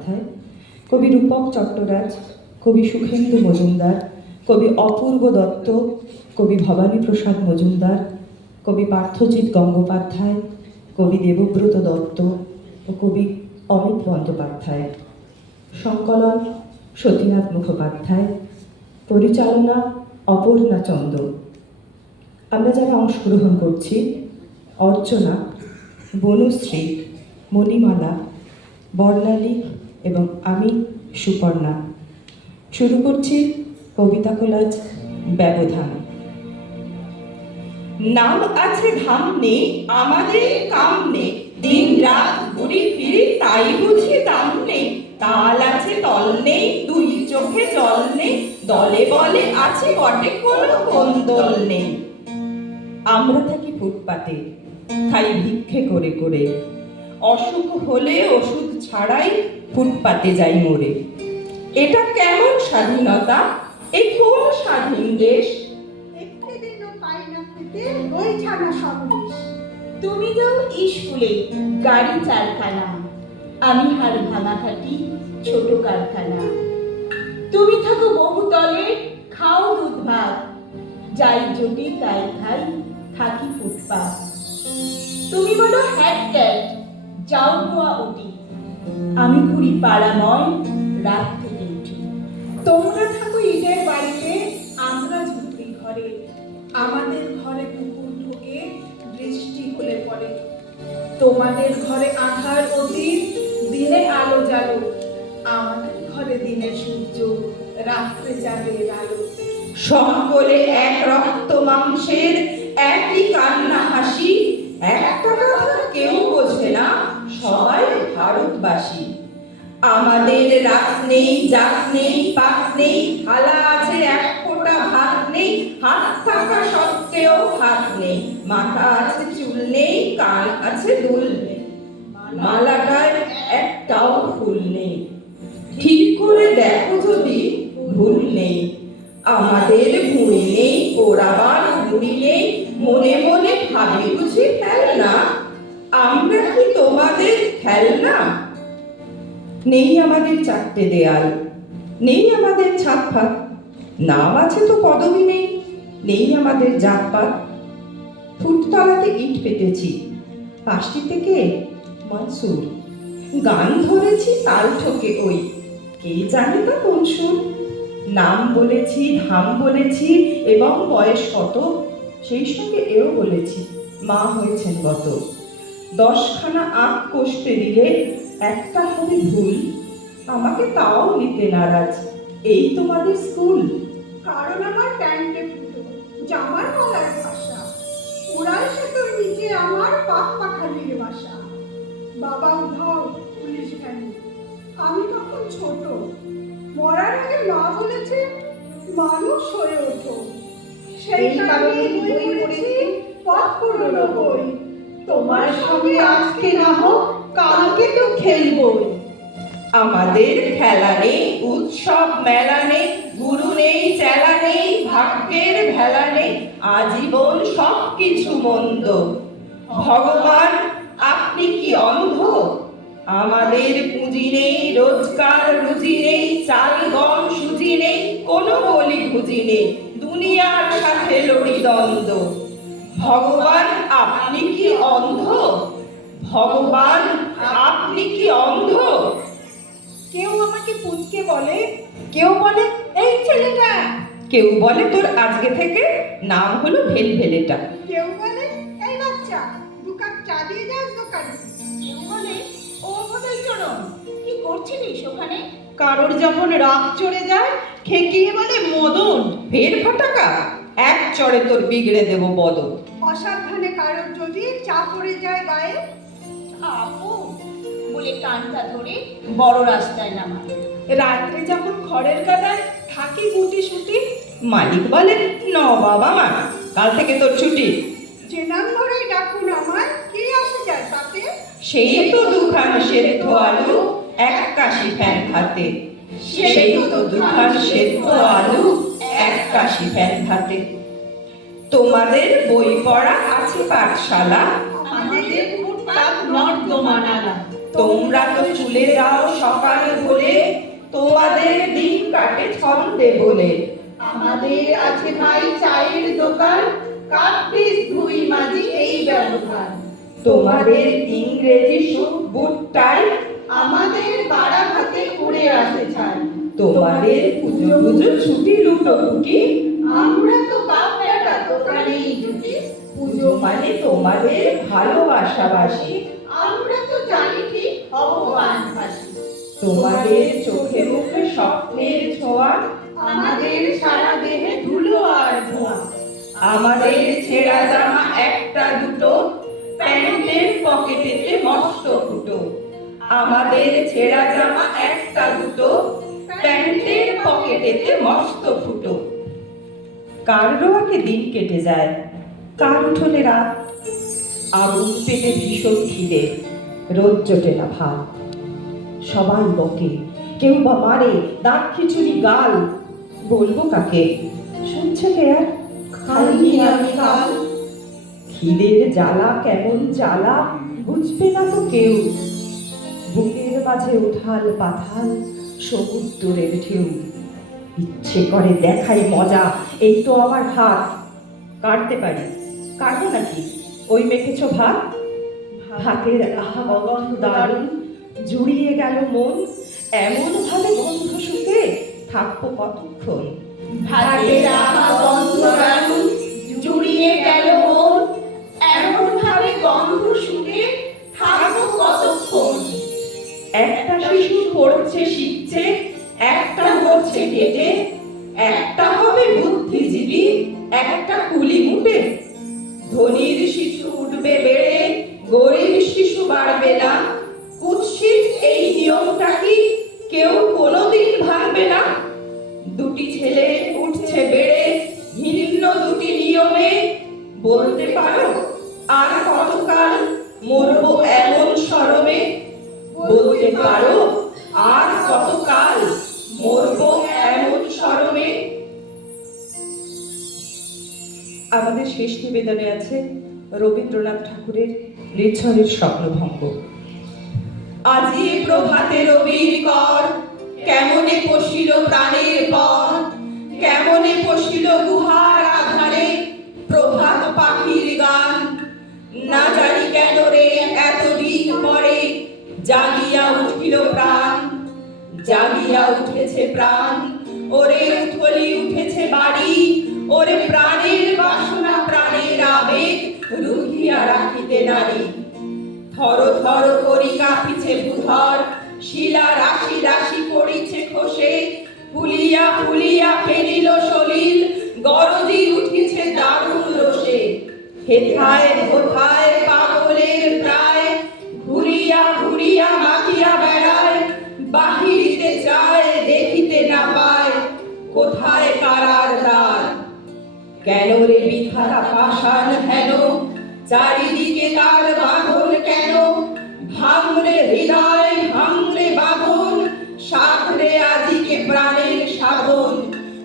গঙ্গোপাধ্যায়, কবি রূপক চট্টরাজ, কবি সুখেন্দু মজুমদার, কবি অপূর্ব দত্ত, কবি ভবানী প্রসাদ মজুমদার, কবি পার্থজিৎ গঙ্গোপাধ্যায়, কবি দেবব্রত দত্ত ও কবি অমিত বন্দ্যোপাধ্যায়। সংকলন সতীনাথ মুখোপাধ্যায়, পরিচালনা অপর্ণা চন্দ। আমরা যারা অংশগ্রহণ করছি: অর্চনা, বনশ্রী, মণিমালা, বর্ণালী এবং আমি সুপর্ণা। শুরু করছি কবিতা কোলাজ ব্যবধান। নাম আছে ধাম নেই, আমাদের কাম নেই, দিন রাত ঘুরি ফিরি তাই বুঝি দাম নেই। তাল আছে তল নেই, দুই চোখে জল নেই, দলে বলে আছে বটে কোনো কোন্দল নেই। আমরা থাকি ফুটপাতে, খাই ভিক্ষে করে করে, অসুখ হলে ওষুধ ছাড়াই ফুটপাতে যাই মরে। এটা কেমন স্বাধীনতা? এ কোন স্বাধীন দেশ? তুমি যাও স্কুলে গাড়ি চারখানা, আমি হার ভাঙাঘাটি ছোট কারখানা। তুমি থাকো বহুতলে, খাও দুধ ভাত, যাই জুটি তাই খাই, থাকি ফুটপাত। তুমি বলো হ্যাট ক্যাট, যাও গোয়া উঠি, আমি ঘুরি পাড়াময় রাত থেকে উঠি। তোমরা থাকো ইটের বাড়িতে, আমরা ঝুপড়ি ঘরে, আমাদের ঘরে কুকুর ঢোকে বৃষ্টি হলে পড়ে। তোমাদের ঘরে আঁধার অতীত, দিনে আলো জ্বালো, আমাদের ঘরে দিনে সূর্য, রাত্রে চাঁদের আলো। সকলে এক রক্ত মাংসের, একই কান্না হাসি, একটা কথা কেউ বোঝে না, সবাই ভারতবাসী। আমাদের রাত নেই, জাত নেই, পাত নেই, থালা আছে এক ফোঁটা ভাত নেই, হাত থাকা সত্ত্বেও হাত নেই, মাথা আছে চুল নেই, কান আছে দুল নেই, মালাটায় একটাও ফুল নেই। ঠিক করে দেখো যদি ভুল নেই, আমাদের ভুঁড়ি নেই, ওরাবার ভুঁড়ি নেই, মনে মনে ভাবি বুঝি খেলনা, আমরা কি তোমাদের খেলনা? নেই আমাদের চারটে দেয়াল, নেই আমাদের ছাদ ফাঁদ, নাম আছে তো পদবি নেই, নেই আমাদের জাতপাত। ফুটতলাতে ইট পেতেছি, পাশটি থেকে মনসুর, গান ধরেছি তাল ঠোকে ওই, কে জানে তা কোন সুর। নাম বলেছি, ধাম বলেছি এবং বয়স কত, সেই সঙ্গে এও বলেছি মা হয়েছেন গত। 10খানা আঁক কষতে দিলে একটা হবে ভুল, আমাকে তাও নিতে নারাজ, এই তোমাদের স্কুল। কারণ আমার প্যান্টে ফুটো, জামার গলার ভাষা, উড়াল সেতুর নিচে আমার পাক পাখালির বাসা। বাবা উধাও পুলিশ ভ্যানে, আমি তখন ছোট, মরার আগে মা বলেছে মানুষ হয়ে ওঠো। সেই কারণে বই পড়েছি, পথ পুরনো বই, তোমার সঙ্গে আজকে না হোক কালকে তো খেলবই। আমাদের খেলা নেই, উৎসব মেলা নেই, গুরু নেই, চেলা নেই, ভাগ্যের ভেলা নেই, আজীবন সব কিছু মন্দ। ভগবান আপনি কি অন্ধ? আমাদের পুঁজি নেই, রোজগার রুজি নেই, চাল গম সুজি নেই, কোনো বলি ভুজি নেই, দুনিয়ার সাথে লড়ি দ্বন্দ্ব। ভগবান আপনি কি অন্ধ? ভগবান আপনি কি অন্ধ? কেউ আমাকে পুচকে বলে, কেউ বলে এই ছেলেটা, কেউ বলে তোর আজকে থেকে নাম হলো ভেলভেলেটা, কেউ বলে এই বাচ্চা 2 কাপ চা দিয়ে যাস দোকানে, কেউ বলে ও বোধহয় চোরন, কি করছিলিস ওখানে। কারোর যখন রাগ চড়ে যায় খেকিয়ে বলে মদন, ফের ফটাকা, এক চড়ে তোর বিগড়ে দেব বদন। অসাবধানে কারোর যদি চা পড়ে যায় গায়ে, আপু বলে টানটা ধরে বড় রাস্তায় নামা। রাত্রে যখন খড়ের গাদায় থাকি গুটি সুটি, মালিক বলেন ন বাবা মা, কাল থেকে তোর ছুটি। যে নাম ধরেই ডাকুন আমার, কি আসে যায় তাতে। সেই তো 2খান সেদ্ধ আলু, 1 কাশি ফ্যান হাতে, সেই তো 2খান সেদ্ধ আলু, 1 কাশি ফ্যান হাতে। তোমাদের বই পড়া আছে পাঠশালা, আমাদের ফুটপাত নর্দমা নালা। তোমরা তো চলে যাও সকাল তোমাদের দিন কাটে ছন্দে বলে। আমাদের আছে ভাই চায়ের দোকান, কাপ্পিস ধুই মাঝি এই ব্যবহার। তোমাদের ইংরেজি সুখ বুট টাই, আমাদের পাড়া ভাতে উড়ে আসে ছাই। তোমাদের পুজো পুজো ছুটি লুটোপুটি। আমরা তো বাপ বেটা দোকানেই জুটি। পুজো মানে তোমাদের ভালোবাসাবাসী। আমরা তো জানি ঠিক ভগবানবাসী। তোমাদের চোখে মুখে স্বপ্নের ছোঁয়া, আমাদের সারা দেহে ধুলো আর ধোঁয়া। আমাদের ছেঁড়া জামা একটা দুটো, প্যান্টের পকেটেতে মস্ত ফুটো। আমাদের ছেঁড়া জামা একটা দুটো, প্যান্টের পকেটেতে মস্ত ফুটো। কার রোয়াকে দিন কেটে যায়, কার উঠোনে রাত। আগুন পেটে ভীষণ খিদে, রোদ জোটে না ভাত। সবাই বকে, কেউ বা মারে, দাঁত খিচুড়ি গাল। বলবো কাকে, শুনছে কে আর, খাইনি আমি কাল। খিদের জ্বালা কেমন জ্বালা, বুঝবে না তো কেউ। বুকের মাঝে উঠাল পাথাল, সমুদ্রের ঢেউ। ইচ্ছে করে দেখাই মজা, এই তো আমার হাত। কাটতে পারি, কাটবো নাকি ওই মেখেছো ভাত? ভাতের আহা গন্ধ দারুণ, জুড়িয়ে গেল মন। এমন ভাবে গন্ধ শুকে থাকবো কতক্ষণ। ভাতের আহা গন্ধ দারুণ, জুড়িয়ে গেল মন। এমন ভাবে গন্ধ শুকে থাকবো কতক্ষণ। একটা শিশু পড়ছে শিখছে, একটা হচ্ছে কেটে। একটা হবে বুদ্ধিজীবী, একটা কুলি মুটে। ধনীর শিশু উঠবে বেড়ে, গরিব শিশু বাড়বে না। কুৎসিত এই নিয়মটা কি কেউ কোনোদিন ভাঙবে না? দুটি ছেলে উঠছে বেড়ে, ভিন্ন দুটি নিয়মে। বলতে পারো আর কতকাল মরবো এমন শরমে? বলতে পারো আর কতকাল মরবো এমন শরমে? আমাদের শেষ নিবেদনে আছে রবীন্দ্রনাথ ঠাকুরের নির্ঝরের স্বপ্নভঙ্গ। আজি প্রভাতে রবির কর, কেমনে পশিল প্রাণের পর। কেমনে পশিল গুহার আধারে প্রভাত পাখির গান। না জানি কেন রে এতদিন পরে জাগিয়া উঠিল প্রাণ। জাগিয়া উঠেছে প্রাণ, ওরে উথলি উঠেছে বাড়ি। ওরে প্রাণের বাসনা প্রাণের আবেগ রুহিয়া রাখিতে নারী। থর থর করি কাঁপিছে ভূধর, শিলা রাশি রাশি পড়িছে খসে। ফুলিয়া ফুলিয়া ফেলিল সলিল, গরজি উঠিছে দারুণ রোষে। হেথায় কোথায় পাগলের প্রায়, ঘুরিয়া ঘুরিয়া মাতিয়া বেড়ায়। বাহিরিতে চায় দেখিতে না পায়, কোথায় কারার দ্বার। কেন রে বিধাতা পাষাণ হেন, চারিদিকে তার বাঁধন কেন? ভাঙরে হৃদয়